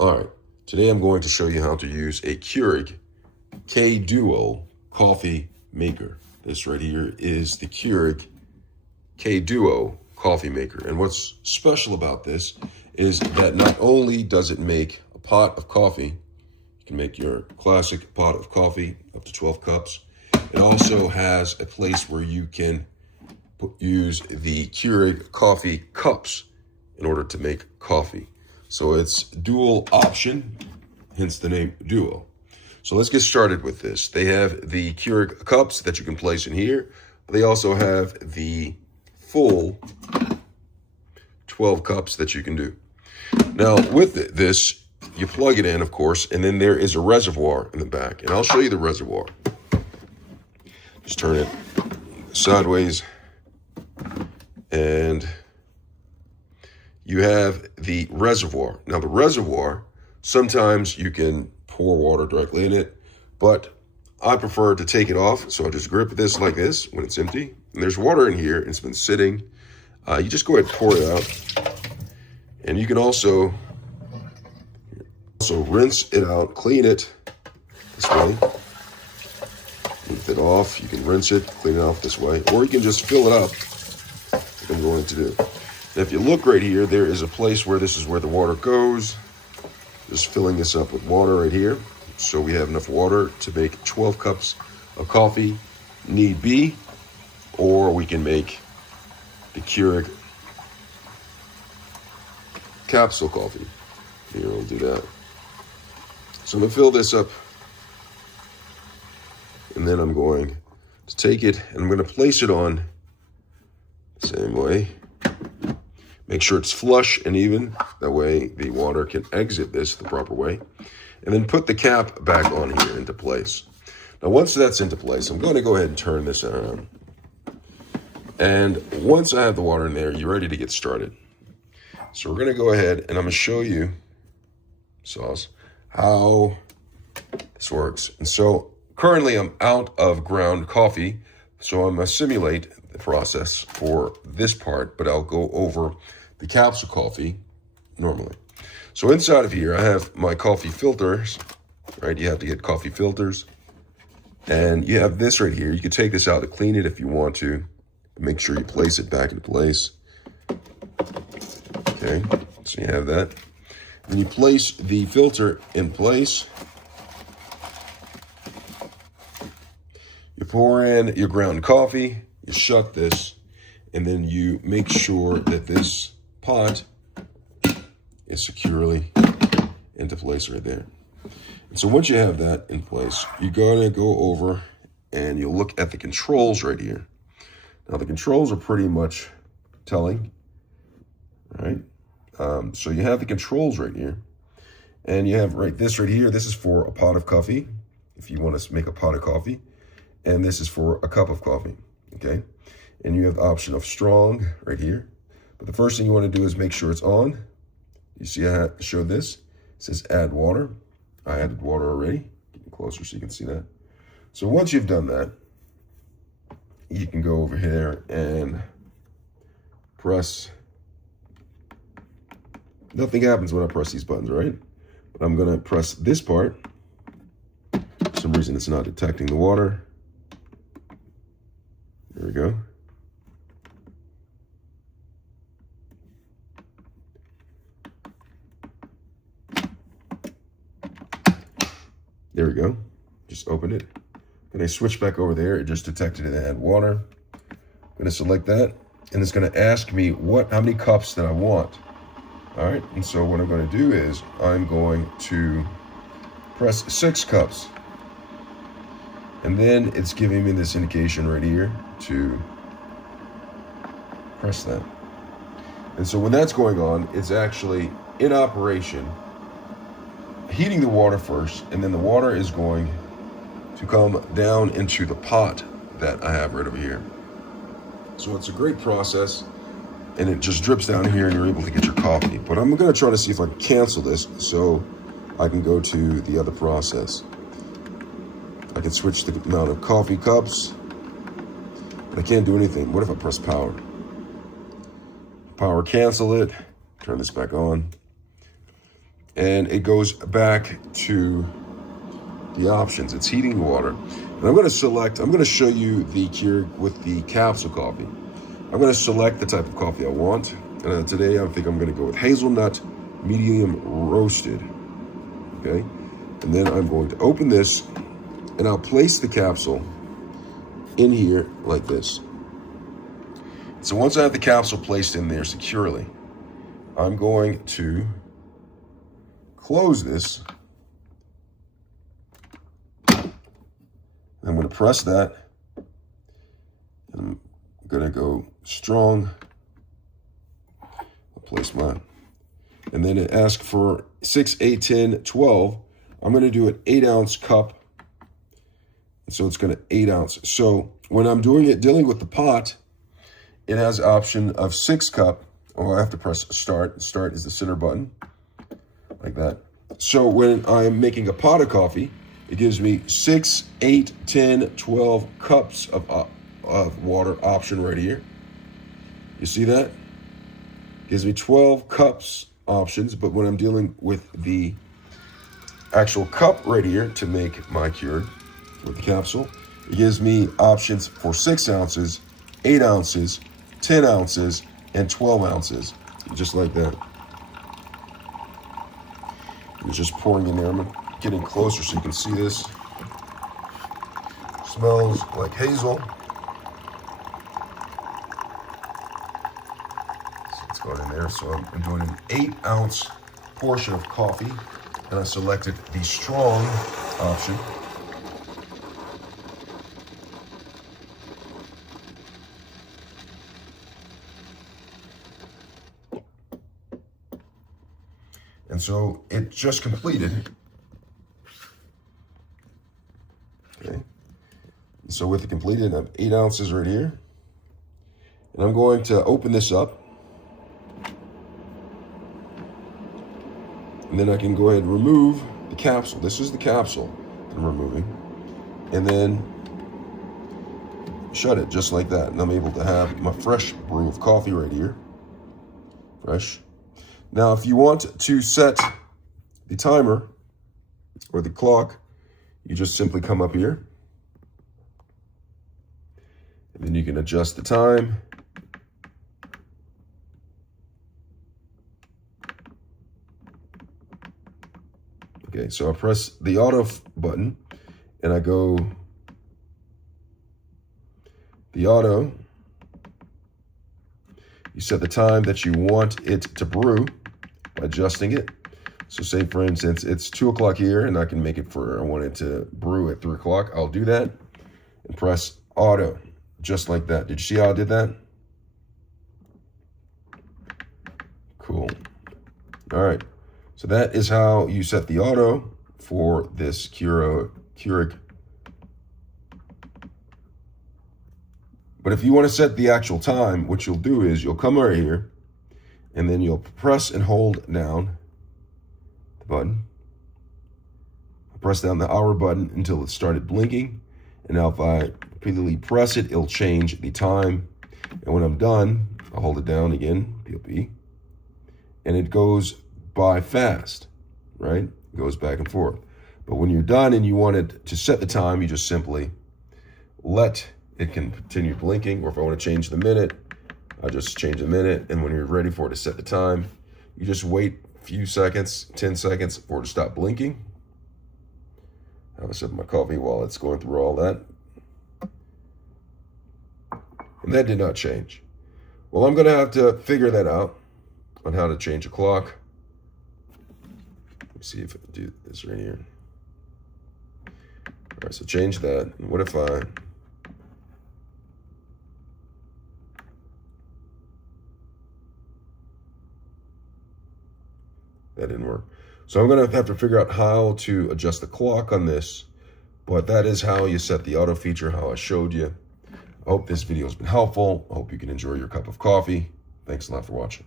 All right, today I'm going to show you how to use a Keurig K-Duo Coffee Maker. This right here is the Keurig K-Duo Coffee Maker. And what's special about this is that not only does it make a pot of coffee, you can make your classic pot of coffee up to 12 cups. It also has a place where you can use the Keurig coffee cups in order to make coffee. So it's dual option, hence the name Duo. So let's get started with this. They have the Keurig cups that you can place in here. But they also have the full 12 cups that you can do. Now with this, you plug it in, of course, and then there is a reservoir in the back. And I'll show you the reservoir. Just turn it sideways. And you have the reservoir. Now the reservoir, sometimes you can pour water directly in it, but I prefer to take it off. So I just grip this like this when it's empty. And there's water in here and it's been sitting. You just go ahead and pour it out. And you can also rinse it out, clean it this way. Move it off, you can rinse it, clean it off this way, or you can just fill it up like I'm going to do. And if you look right here, there is a place where this is where the water goes. Just filling this up with water right here. So we have enough water to make 12 cups of coffee, need be, or we can make the Keurig capsule coffee. Here, we'll do that. So I'm gonna fill this up, and then I'm going to take it and I'm gonna place it on the same way. Make sure it's flush and even. That way the water can exit this the proper way. And then put the cap back on here into place. Now once that's into place, I'm going to go ahead and turn this around. And once I have the water in there, you're ready to get started. So we're going to go ahead and I'm going to show you, Sauce, how this works. And so currently I'm out of ground coffee. So I'm going to simulate the process for this part, but I'll go over the capsule coffee normally. So inside of here, I have my coffee filters, right? You have to get coffee filters. And you have this right here. You can take this out to clean it if you want to. Make sure you place it back in place. Okay, so you have that. Then you place the filter in place. You pour in your ground coffee. You shut this, and then you make sure that this pot is securely into place right there. And so once you have that in place, you're gonna go over and you'll look at the controls right here. Now the controls are pretty much telling, right? So you have the controls right here, and you have this right here. This is for a pot of coffee, if you want to make a pot of coffee, and this is for a cup of coffee. Okay, and you have the option of strong right here. But the first thing you want to do is make sure it's on. You see I showed this. It says add water. I added water already. Get closer so you can see that. So once you've done that, you can go over here and press. Nothing happens when I press these buttons, right? But I'm going to press this part. For some reason it's not detecting the water. There we go. There we go. Just open it. Then I switch back over there. It just detected it add water. I'm going to select that, and it's going to ask me how many cups that I want. All right. And so what I'm going to do is I'm going to press 6 cups. And then it's giving me this indication right here to press that. And so when that's going on, it's actually in operation, heating the water first, and then the water is going to come down into the pot that I have right over here. So it's a great process, and it just drips down here and you're able to get your coffee. But I'm gonna try to see if I can cancel this so I can go to the other process. I can switch the amount of coffee cups, but I can't do anything. What if I press power? Power cancel it, turn this back on. and it goes back to the options. It's heating water. And I'm going to show you the Keurig with the capsule coffee. I'm going to select the type of coffee I want. Today I think I'm going to go with hazelnut medium roasted. Okay. And then I'm going to open this and I'll place the capsule in here like this. So once I have the capsule placed in there securely, I'm going to close this. I'm going to press that. I'm going to go strong. I'll place mine. And then it asks for 6, 8, 10, 12. I'm going to do an 8-ounce cup. So it's going to 8 ounce. So when I'm dealing with the pot, it has an option of 6 cup. Oh, I have to press start. Start is the center button, like that. So when I'm making a pot of coffee, it gives me 6, 8, 10, 12 cups of water option right here. You see that? Gives me 12 cups options, but when I'm dealing with the actual cup right here to make my Keurig with the capsule, it gives me options for 6 ounces, 8 ounces, 10 ounces, and 12 ounces, just like that. It's just pouring in there. I'm getting closer so you can see this. Smells like hazel. So it's going in there. So I'm doing an 8-ounce portion of coffee, and I selected the strong option. And so it just completed. Okay. So with it completed, I have 8 ounces right here. And I'm going to open this up. And then I can go ahead and remove the capsule. This is the capsule I'm removing. And then shut it just like that. And I'm able to have my fresh brew of coffee right here. Fresh. Now, if you want to set the timer or the clock, you just simply come up here. And then you can adjust the time. Okay, so I press the auto button and I go the auto. You set the time that you want it to brew by adjusting it. So say, for instance, it's 2 o'clock here and I can make it I want it to brew at 3 o'clock. I'll do that and press auto, just like that. Did you see how I did that? Cool. All right. So that is how you set the auto for this Keurig. But if you want to set the actual time, what you'll do is you'll come right here and then you'll press and hold down the button. Press down the hour button until it started blinking. And now if I repeatedly press it, it'll change the time. And when I'm done, I'll hold it down again, PLP. And it goes by fast, right? It goes back and forth. But when you're done and you want it to set the time, you just simply let it continue blinking. Or if I want to change the minute, I'll just change the minute. And when you're ready for it to set the time, you just wait a few seconds, 10 seconds for it to stop blinking. I'll sip my coffee while it's going through all that. And that did not change. Well, I'm going to have to figure that out on how to change a clock. Let me see if I can do this right here. All right, so change that. And what if I... That didn't work. So I'm going to have to figure out how to adjust the clock on this. But that is how you set the auto feature, how I showed you. I hope this video has been helpful. I hope you can enjoy your cup of coffee. Thanks a lot for watching.